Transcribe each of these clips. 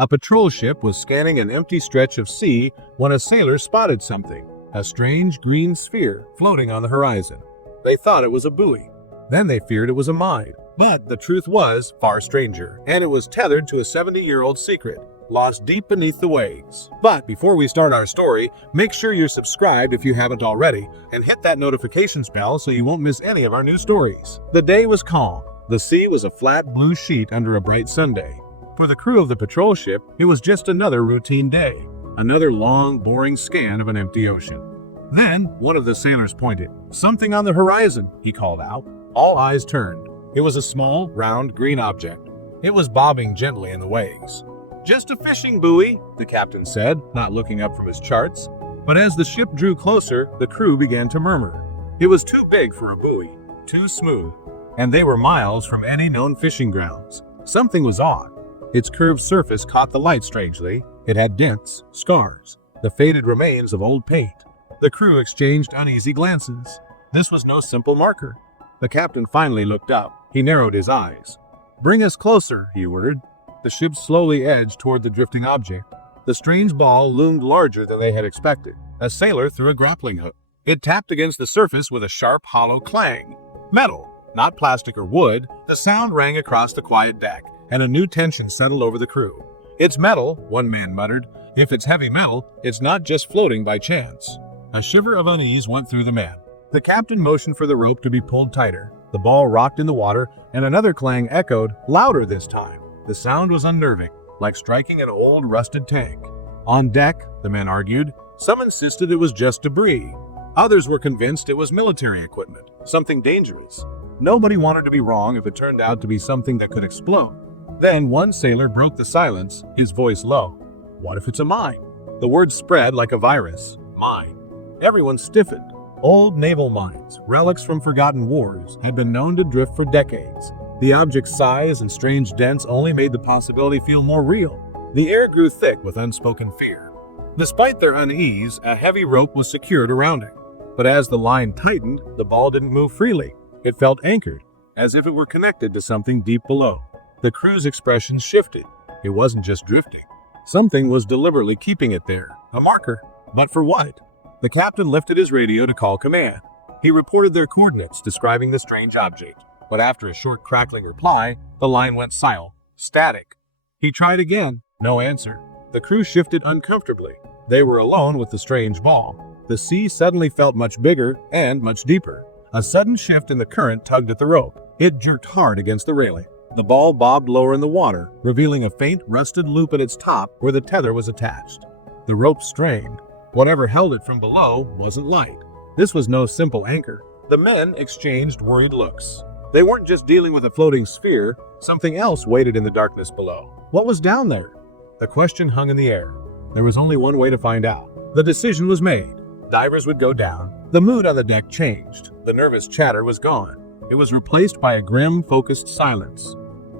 A patrol ship was scanning an empty stretch of sea when a sailor spotted something, a strange green sphere floating on the horizon. They thought it was a buoy. Then they feared it was a mine. But the truth was far stranger, and it was tethered to a 70-year-old secret, lost deep beneath the waves. But before we start our story, make sure you're subscribed if you haven't already, and hit that notifications bell so you won't miss any of our new stories. The day was calm. The sea was a flat blue sheet under a bright Sunday. For the crew of the patrol ship, it was just another routine day, another long, boring scan of an empty ocean. Then, one of the sailors pointed. "Something on the horizon," he called out. All eyes turned. It was a small, round, green object. It was bobbing gently in the waves. "Just a fishing buoy," the captain said, not looking up from his charts. But as the ship drew closer, the crew began to murmur. It was too big for a buoy, too smooth, and they were miles from any known fishing grounds. Something was odd. Its curved surface caught the light strangely. It had dents, scars, the faded remains of old paint. The crew exchanged uneasy glances. This was no simple marker. The captain finally looked up. He narrowed his eyes. "Bring us closer," he ordered. The ship slowly edged toward the drifting object. The strange ball loomed larger than they had expected. A sailor threw a grappling hook. It tapped against the surface with a sharp, hollow clang. Metal, not plastic or wood. The sound rang across the quiet deck, and a new tension settled over the crew. "It's metal," one man muttered. "If it's heavy metal, it's not just floating by chance." A shiver of unease went through the men. The captain motioned for the rope to be pulled tighter. The ball rocked in the water, and another clang echoed, louder this time. The sound was unnerving, like striking an old, rusted tank. On deck, the men argued. Some insisted it was just debris. Others were convinced it was military equipment, something dangerous. Nobody wanted to be wrong if it turned out to be something that could explode. Then one sailor broke the silence, his voice low. "What if it's a mine?" The word spread like a virus. Mine. Everyone stiffened. Old naval mines, relics from forgotten wars, had been known to drift for decades. The object's size and strange dents only made the possibility feel more real. The air grew thick with unspoken fear. Despite their unease, a heavy rope was secured around it. But as the line tightened, the ball didn't move freely. It felt anchored, as if it were connected to something deep below. The crew's expressions shifted. It wasn't just drifting. Something was deliberately keeping it there. A marker. But for what? The captain lifted his radio to call command. He reported their coordinates, describing the strange object. But after a short crackling reply, the line went silent. Static. He tried again. No answer. The crew shifted uncomfortably. They were alone with the strange ball. The sea suddenly felt much bigger and much deeper. A sudden shift in the current tugged at the rope. It jerked hard against the railing. The ball bobbed lower in the water, revealing a faint, rusted loop at its top where the tether was attached. The rope strained. Whatever held it from below wasn't light. This was no simple anchor. The men exchanged worried looks. They weren't just dealing with a floating sphere. Something else waited in the darkness below. What was down there? The question hung in the air. There was only one way to find out. The decision was made. Divers would go down. The mood on the deck changed. The nervous chatter was gone. It was replaced by a grim, focused silence.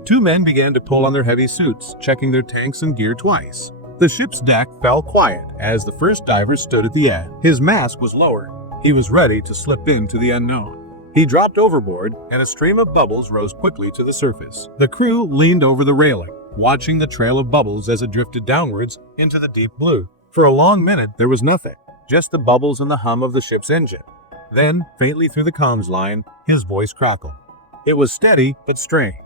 Two men began to pull on their heavy suits, checking their tanks and gear twice. The ship's deck fell quiet as the first diver stood at the edge. His mask was lowered. He was ready to slip into the unknown. He dropped overboard, and a stream of bubbles rose quickly to the surface. The crew leaned over the railing, watching the trail of bubbles as it drifted downwards into the deep blue. For a long minute, there was nothing, just the bubbles and the hum of the ship's engine. Then, faintly through the comms line, his voice crackled. It was steady, but strained.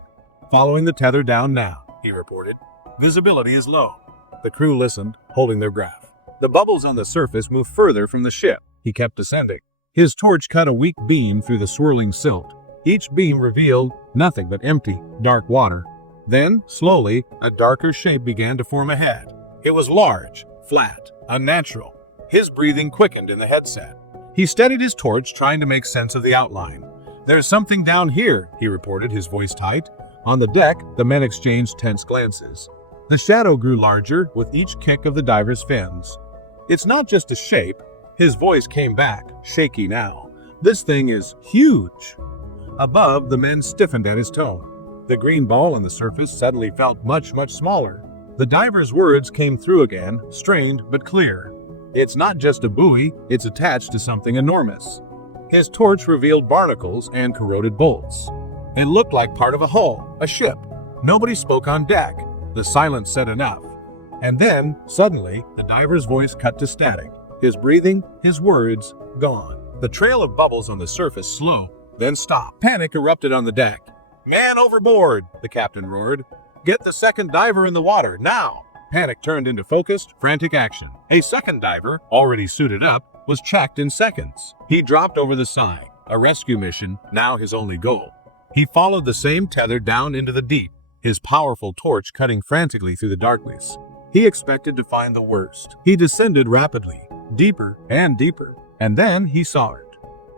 "Following the tether down now," he reported. "Visibility is low." The crew listened, holding their breath. The bubbles on the surface moved further from the ship. He kept descending. His torch cut a weak beam through the swirling silt. Each beam revealed nothing but empty, dark water. Then, slowly, a darker shape began to form ahead. It was large, flat, unnatural. His breathing quickened in the headset. He steadied his torch, trying to make sense of the outline. "There's something down here," he reported, his voice tight. On the deck, the men exchanged tense glances. The shadow grew larger with each kick of the diver's fins. "It's not just a shape." His voice came back, shaky now. "This thing is huge." Above, the men stiffened at his tone. The green ball on the surface suddenly felt much, much smaller. The diver's words came through again, strained but clear. "It's not just a buoy, it's attached to something enormous." His torch revealed barnacles and corroded bolts. It looked like part of a hull, a ship. Nobody spoke on deck. The silence said enough. And then, suddenly, the diver's voice cut to static. His breathing, his words, gone. The trail of bubbles on the surface slowed, then stopped. Panic erupted on the deck. "Man overboard!" the captain roared. "Get the second diver in the water, now!" Panic turned into focused, frantic action. A second diver, already suited up, was checked in seconds. He dropped over the side, a rescue mission, now his only goal. He followed the same tether down into the deep, his powerful torch cutting frantically through the darkness. He expected to find the worst. He descended rapidly, deeper and deeper, and then he saw it.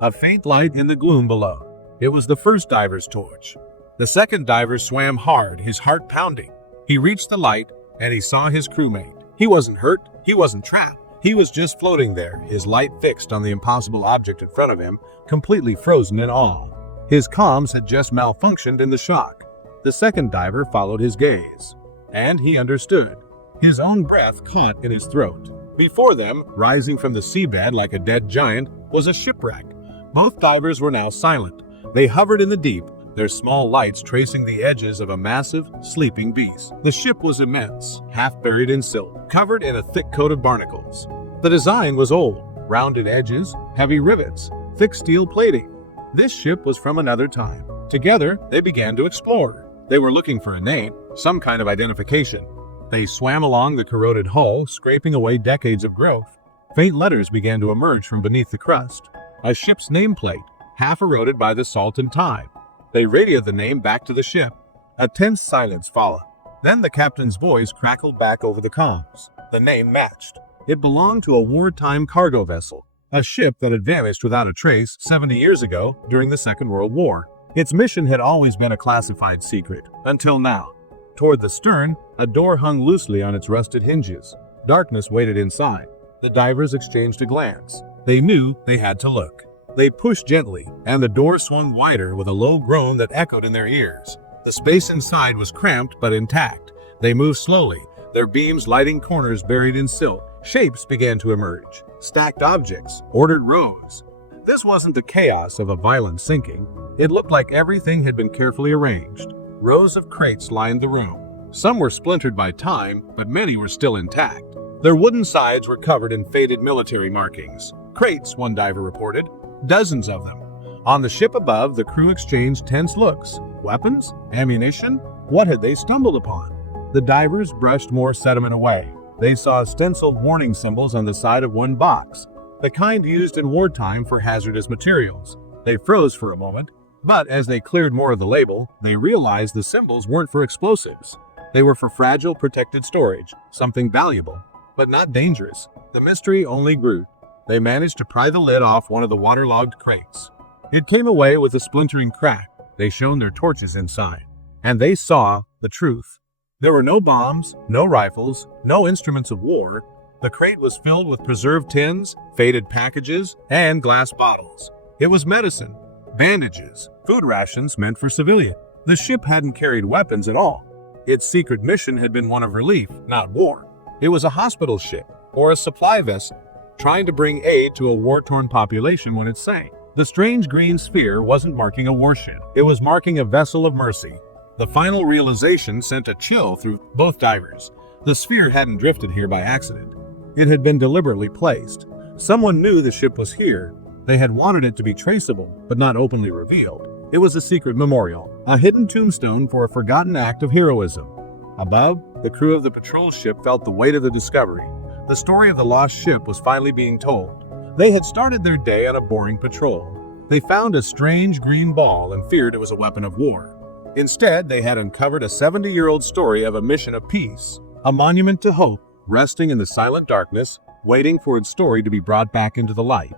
A faint light in the gloom below. It was the first diver's torch. The second diver swam hard, his heart pounding. He reached the light, and he saw his crewmate. He wasn't hurt, he wasn't trapped. He was just floating there, his light fixed on the impossible object in front of him, completely frozen in awe. His comms had just malfunctioned in the shock. The second diver followed his gaze, and he understood. His own breath caught in his throat. Before them, rising from the seabed like a dead giant, was a shipwreck. Both divers were now silent. They hovered in the deep, their small lights tracing the edges of a massive, sleeping beast. The ship was immense, half buried in silt, covered in a thick coat of barnacles. The design was old, rounded edges, heavy rivets, thick steel plating. This ship was from another time. Together, they began to explore. They were looking for a name, some kind of identification. They swam along the corroded hull, scraping away decades of growth. Faint letters began to emerge from beneath the crust. A ship's nameplate, half eroded by the salt and time. They radioed the name back to the ship. A tense silence followed. Then the captain's voice crackled back over the comms. The name matched. It belonged to a wartime cargo vessel, a ship that had vanished without a trace 70 years ago during the Second World War. Its mission had always been a classified secret, until now. Toward the stern, a door hung loosely on its rusted hinges. Darkness waited inside. The divers exchanged a glance. They knew they had to look. They pushed gently, and the door swung wider with a low groan that echoed in their ears. The space inside was cramped but intact. They moved slowly, their beams lighting corners buried in silt. Shapes began to emerge, stacked objects, ordered rows. This wasn't the chaos of a violent sinking. It looked like everything had been carefully arranged. Rows of crates lined the room. Some were splintered by time, but many were still intact. Their wooden sides were covered in faded military markings. Crates, one diver reported. Dozens of them. On the ship above, the crew exchanged tense looks. Weapons? Ammunition? What had they stumbled upon? The divers brushed more sediment away. They saw stenciled warning symbols on the side of one box, the kind used in wartime for hazardous materials. They froze for a moment, but as they cleared more of the label, they realized the symbols weren't for explosives. They were for fragile, protected storage, something valuable, but not dangerous. The mystery only grew. They managed to pry the lid off one of the waterlogged crates. It came away with a splintering crack. They shone their torches inside, and they saw the truth. There were no bombs, no rifles, no instruments of war. The crate was filled with preserved tins, faded packages, and glass bottles. It was medicine, bandages, food rations meant for civilians. The ship hadn't carried weapons at all. Its secret mission had been one of relief, not war. It was a hospital ship, or a supply vessel, trying to bring aid to a war-torn population when it sank. The strange green sphere wasn't marking a warship. It was marking a vessel of mercy. The final realization sent a chill through both divers. The sphere hadn't drifted here by accident. It had been deliberately placed. Someone knew the ship was here. They had wanted it to be traceable, but not openly revealed. It was a secret memorial, a hidden tombstone for a forgotten act of heroism. Above, the crew of the patrol ship felt the weight of the discovery. The story of the lost ship was finally being told. They had started their day on a boring patrol. They found a strange green ball and feared it was a weapon of war. Instead, they had uncovered a 70-year-old story of a mission of peace, a monument to hope, resting in the silent darkness, waiting for its story to be brought back into the light.